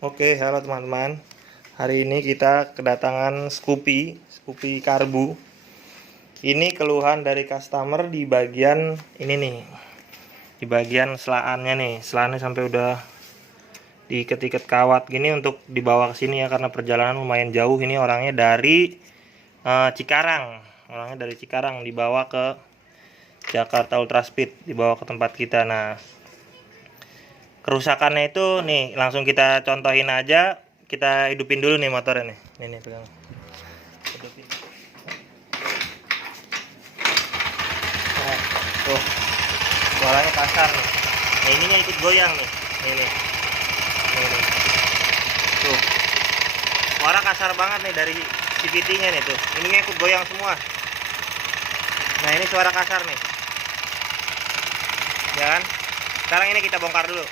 Oke, halo teman-teman. Hari ini kita kedatangan Scoopy Karbu. Ini keluhan dari customer di bagian ini nih. Di bagian selaannya nih. Selaannya sampai udah diikat-ikat kawat gini untuk dibawa ke sini ya, karena perjalanan lumayan jauh. Ini orangnya dari Cikarang. Orangnya dari Cikarang dibawa ke Jakarta Ultra Speed, dibawa ke tempat kita. Nah, kerusakannya itu nih langsung kita contohin aja. Kita hidupin dulu nih motornya nih. Nih pegang. Hidupin. Nah, tuh. Suaranya kasar nih. Nah, ininya ikut goyang nih. Nih. Tuh. Suara kasar banget nih dari CVT-nya nih tuh. Ininya ikut goyang semua. Nah, ini suara kasar nih. Ya kan? Sekarang ini kita bongkar dulu.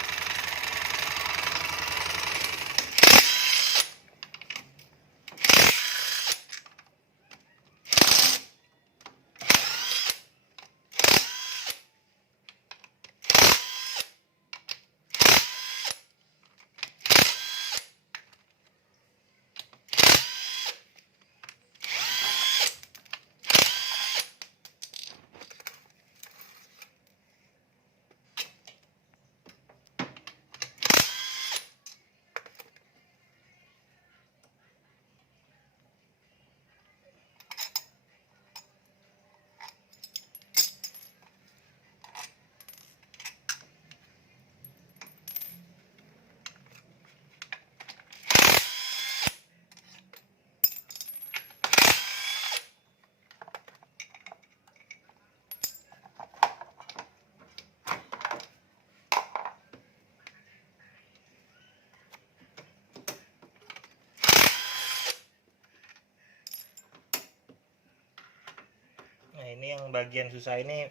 Nah, ini yang bagian susah ini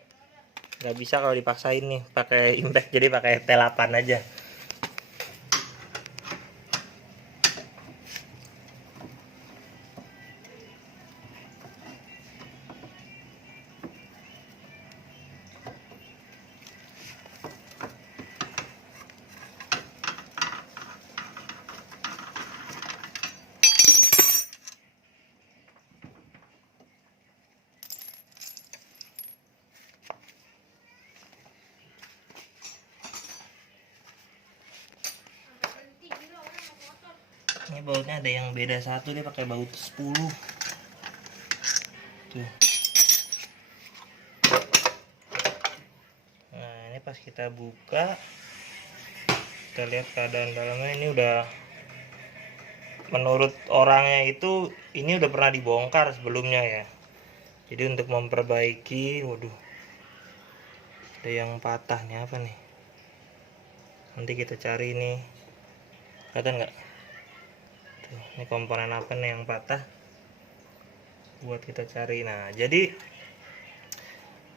nggak bisa kalau dipaksain nih pakai impact, jadi pakai T8 aja. Ini bautnya ada yang beda satu, dia pakai baut 10 tuh. Nah, ini pas kita buka, kita lihat keadaan dalamnya. Ini udah, menurut orangnya itu ini udah pernah dibongkar sebelumnya ya. Jadi untuk memperbaiki, waduh, ada yang patah nih. Apa nih? Nanti kita cari nih, kelihatan nggak? Tuh, ini komponen apa nih yang patah? Buat kita cari. Nah, jadi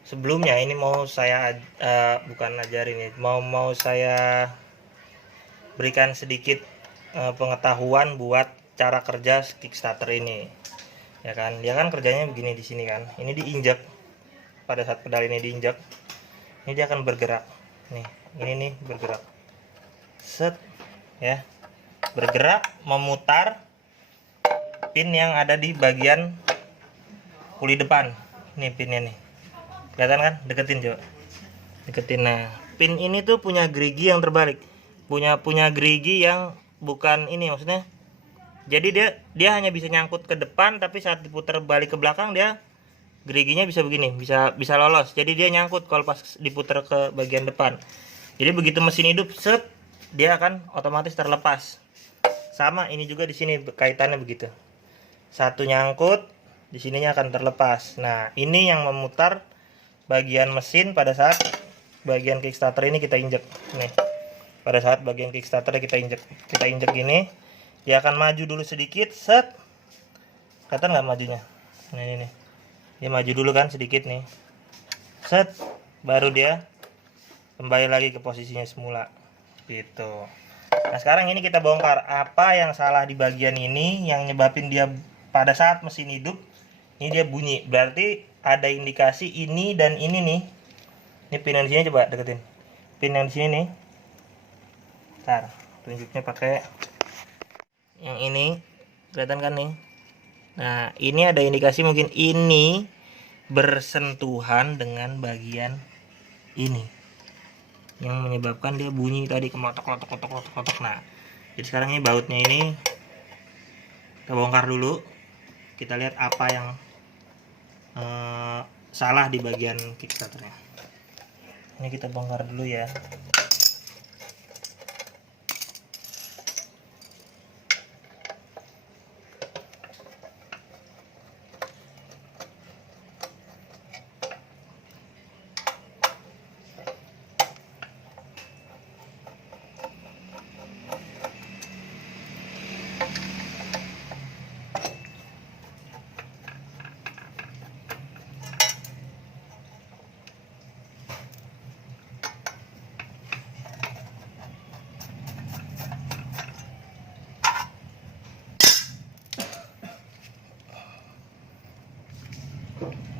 sebelumnya ini mau saya bukan ajarin ya, mau saya berikan sedikit pengetahuan buat cara kerja Kickstarter ini. Ya kan, dia kan kerjanya begini di sini kan. Ini diinjak. Pada saat pedal ini diinjak, ini dia akan bergerak. Nih, ini nih bergerak. Set, ya. Bergerak memutar pin yang ada di bagian puli depan. Nih pinnya nih. Kelihatan kan? Deketin coba. Deketin. Nah, pin ini tuh punya gerigi yang terbalik. Punya gerigi yang bukan ini, maksudnya. Jadi dia hanya bisa nyangkut ke depan, tapi saat diputar balik ke belakang dia geriginya bisa begini, bisa lolos. Jadi dia nyangkut kalau pas diputar ke bagian depan. Jadi begitu mesin hidup, set, dia akan otomatis terlepas. Sama ini juga di sini kaitannya begitu. Satu nyangkut, di sininya akan terlepas. Nah, ini yang memutar bagian mesin pada saat bagian Kickstarter ini kita injek. Nih. Pada saat bagian Kickstarter kita injek gini, dia akan maju dulu sedikit, set. Kelihatan nggak majunya? Nah, ini nih. Dia maju dulu kan sedikit nih. Set, baru dia kembali lagi ke posisinya semula. Gitu. Nah, sekarang ini kita bongkar apa yang salah di bagian ini yang nyebabin dia pada saat mesin hidup ini dia bunyi. Berarti ada indikasi ini dan ini nih. Ini pin yang di sini, coba deketin. Pin yang di sini nih. Ntar tunjuknya pakai Yang ini kelihatan kan nih. Nah, ini ada indikasi mungkin ini bersentuhan dengan bagian ini yang menyebabkan dia bunyi tadi kelotok. Nah, jadi sekarang ini bautnya ini kita bongkar dulu. Kita lihat apa yang salah di bagian kickstarternya. Ini kita bongkar dulu ya.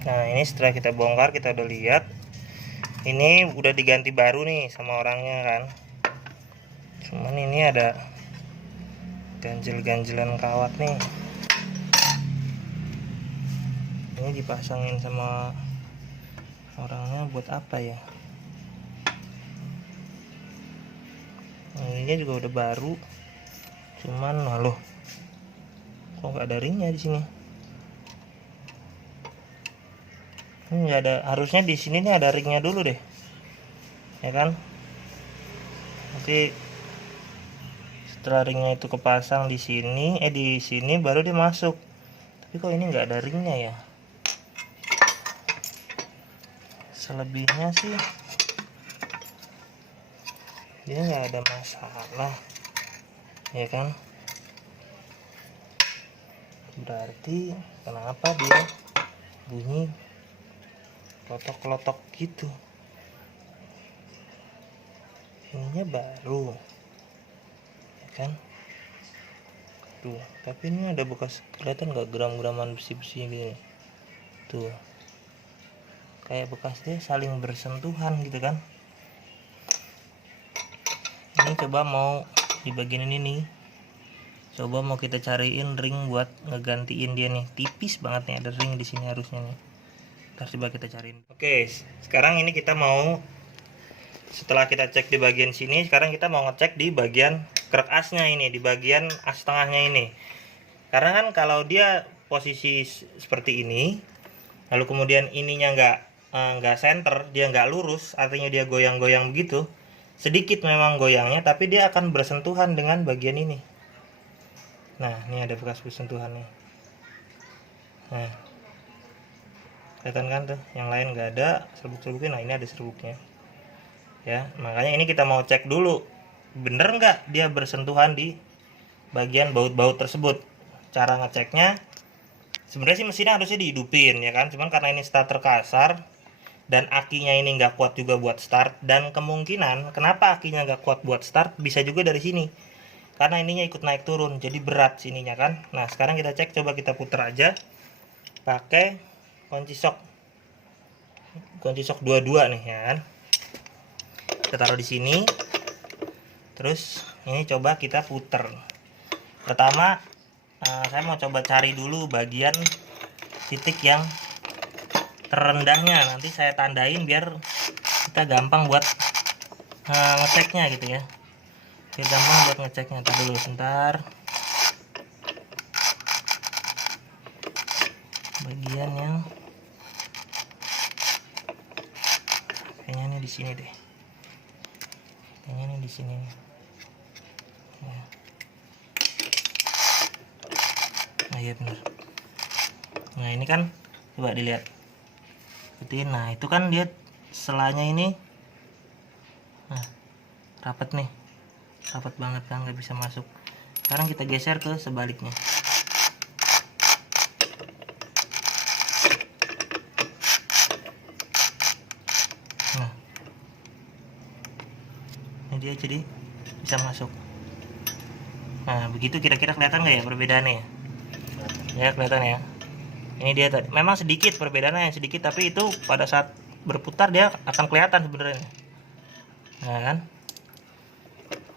Nah, ini setelah kita bongkar, kita udah lihat ini udah diganti baru nih sama orangnya kan. Cuman ini ada ganjel-ganjelan kawat nih. Ini dipasangin sama orangnya buat apa ya? Ini juga udah baru. Cuman loh, kok nggak ada ringnya di sini? Ini nggak ada, harusnya di sini nih ada ringnya dulu deh, ya kan? Nanti setelah ringnya itu kepasang di sini baru dia masuk. Tapi kok ini nggak ada ringnya ya? Selebihnya sih dia nggak ada masalah, ya kan? Berarti kenapa dia bunyi klotok-klotok gitu? Ininya baru, ya kan? Tuh, tapi ini ada bekas, kelihatan nggak gram-graman besi-besi ini? Tuh, kayak bekas dia saling bersentuhan gitu kan? Ini coba mau di bagian ini nih, coba mau kita cariin ring buat ngegantiin dia nih. Tipis banget nih, ada ring di sini harusnya nih. Ntar coba kita cariin. Oke, sekarang ini kita mau, setelah kita cek di bagian sini, sekarang kita mau ngecek di bagian krek asnya ini, di bagian as tengahnya ini. Karena kan kalau dia posisi seperti ini, lalu kemudian ininya nggak center, dia nggak lurus, artinya dia goyang-goyang begitu. Sedikit memang goyangnya, tapi dia akan bersentuhan dengan bagian ini. Nah, ini ada bekas bersentuhan nih. Nah, kelihatan kan tuh, yang lain nggak ada serbuk-serbuknya. Nah, ini ada serbuknya ya. Makanya ini kita mau cek dulu bener nggak dia bersentuhan di bagian baut-baut tersebut. Cara ngeceknya sebenarnya sih mesinnya harusnya dihidupin ya kan, cuman karena ini starter kasar dan akinya ini nggak kuat juga buat start, dan kemungkinan kenapa akinya nggak kuat buat start bisa juga dari sini, karena ininya ikut naik turun jadi berat sininya kan. Nah, sekarang kita cek, coba kita putar aja pakai kunci sok 22 nih ya kan. Kita taruh di sini, terus ini coba kita puter. Pertama saya mau coba cari dulu bagian titik yang terendahnya, nanti saya tandain biar kita gampang buat ngeceknya gitu ya, biar gampang buat ngeceknya. Ntar dulu sebentar, bagian yang kayaknya ini di sini deh, kayaknya ini di sini nih. Ya. Nah, iya bener. Nah, ini kan coba dilihat. Nah, itu kan dia selanya ini rapat nih, rapat banget kan, nggak bisa masuk. Sekarang kita geser ke sebaliknya. Nah, ini dia jadi bisa masuk. Nah, begitu kira-kira kelihatan nggak ya perbedaannya ya? Ya, kelihatan ya. Ini dia tadi memang sedikit perbedaannya, yang sedikit, tapi itu pada saat berputar dia akan kelihatan sebenarnya. Nah kan,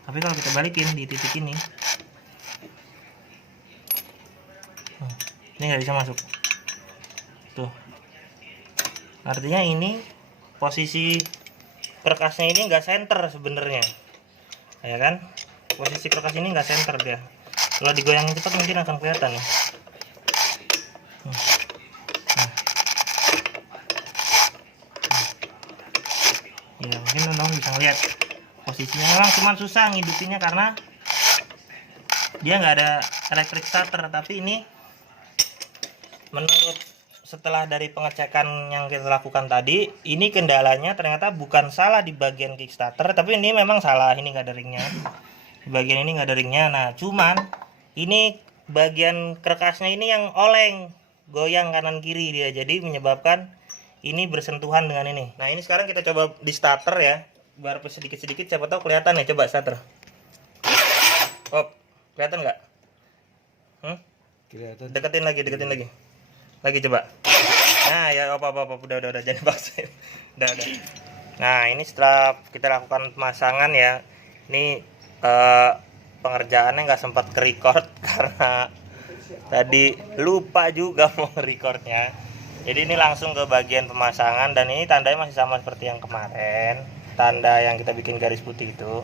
tapi kalau kita balikin di titik ini, Ini nggak bisa masuk tuh, artinya ini posisi kerkasnya ini nggak center sebenarnya, ya kan? Posisi kerkas ini nggak center dia. Kalau digoyangin cepat mungkin akan kelihatan ya. Ya mungkin teman-teman bisa lihat posisinya memang cuman susah ngidupinnya karena dia nggak ada electric starter. Tapi ini menurut setelah dari pengecekan yang kita lakukan tadi, ini kendalanya ternyata bukan salah di bagian kickstarter, tapi ini memang salah, ini nggak ada ringnya, di bagian ini nggak ada ringnya. Nah cuman ini bagian kerkasnya ini yang oleng, goyang kanan kiri dia, jadi menyebabkan ini bersentuhan dengan ini. Nah ini sekarang kita coba di starter ya, biar sedikit-sedikit siapa tahu kelihatan ya. Coba starter. Oh, kelihatan nggak? Kelihatan. Deketin lagi. Lagi coba. Nah ya apa udah jangan paksain. Udah. Nah ini setelah kita lakukan pemasangan ya, ini pengerjaannya nggak sempat ke record karena tadi lupa juga mau recordnya. Jadi ini langsung ke bagian pemasangan, dan ini tandanya masih sama seperti yang kemarin, tanda yang kita bikin garis putih itu.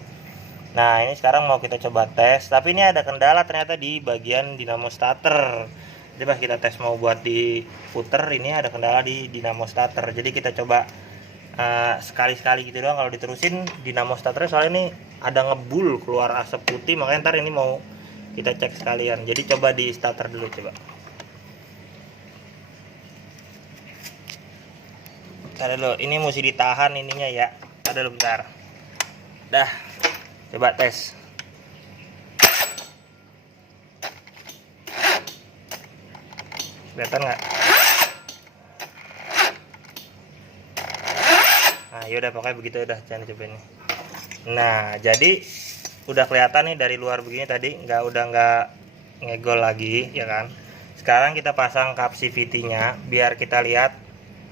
Nah ini sekarang mau kita coba tes, tapi ini ada kendala ternyata di bagian dinamo starter. Coba kita tes mau buat diputer, ini ada kendala di dinamo starter. Jadi kita coba sekali-sekali gitu doang. Kalau diterusin dinamo starter soalnya ini ada ngebul keluar asap putih, makanya ntar ini mau kita cek sekalian. Jadi coba di starter dulu coba. Ada dulu, ini mesti ditahan ininya ya. Ada dulu bentar. Dah, coba tes. Kelihatan nggak? Nah, yaudah pokoknya begitu udah, jangan coba ini. Nah, jadi udah kelihatan nih dari luar begini tadi, udah nggak ngegol lagi, ya kan? Sekarang kita pasang cup CVT-nya biar kita lihat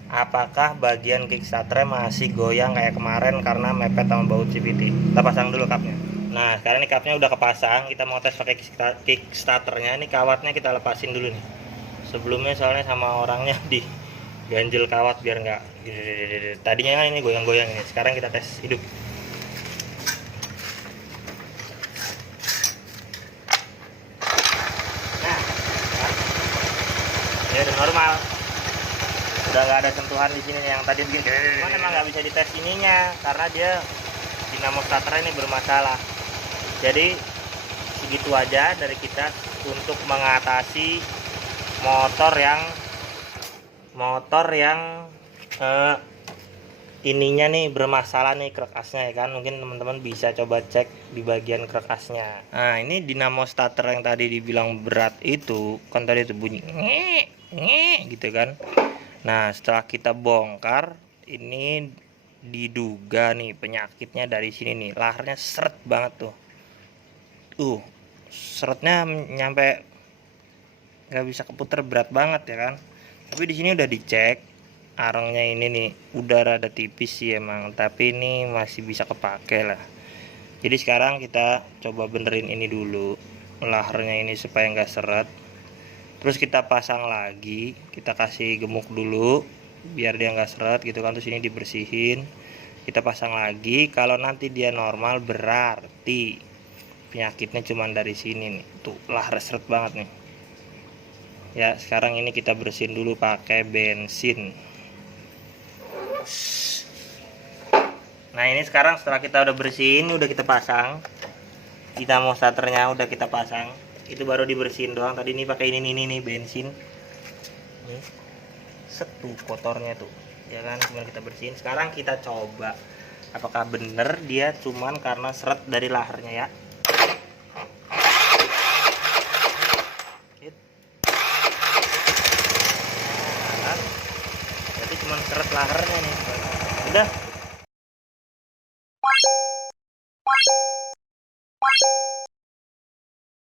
apakah bagian kickstarter masih goyang kayak kemarin karena mepet sama baut CVT. Kita pasang dulu cupnya. Nah sekarang ini cupnya udah kepasang, kita mau tes pakai kickstarternya. Ini kawatnya kita lepasin dulu nih sebelumnya, soalnya sama orangnya di ganjel kawat biar nggak tadinya kan ini goyang-goyang ini. Sekarang kita tes hidup. Nah ya udah normal, udah nggak ada sentuhan di sini yang tadi begini. Cuman emang nggak bisa dites ininya karena dia dinamo starter ini bermasalah. Jadi segitu aja dari kita untuk mengatasi motor yang ininya nih bermasalah nih kerkasnya, ya kan? Mungkin teman-teman bisa coba cek di bagian kerkasnya. Nah ini dinamo starter yang tadi dibilang berat itu kan, tadi itu bunyi nge gitu kan. Nah setelah kita bongkar, ini diduga nih penyakitnya dari sini nih, laharnya seret banget tuh, seretnya nyampe nggak bisa keputer, berat banget ya kan. Tapi di sini udah dicek, arangnya ini nih udah rada tipis sih emang, tapi ini masih bisa kepake lah. Jadi sekarang kita coba benerin ini dulu, laharnya ini supaya nggak seret. Terus kita pasang lagi, kita kasih gemuk dulu biar dia nggak seret gitu kan. Terus ini dibersihin, kita pasang lagi. Kalau nanti dia normal berarti penyakitnya cuma dari sini nih, tuh lahar seret banget nih ya. Sekarang ini kita bersihin dulu pakai bensin. Nah ini sekarang setelah kita udah bersihin, udah kita pasang, kita mau starternya udah kita pasang, itu baru dibersihin doang. Tadi ini pakai ini bensin nih, setu kotornya tuh ya kan, cuman kita bersihin. Sekarang kita coba apakah bener dia cuman karena seret dari laharnya ya. Jadi cuman seret laharnya nih, udah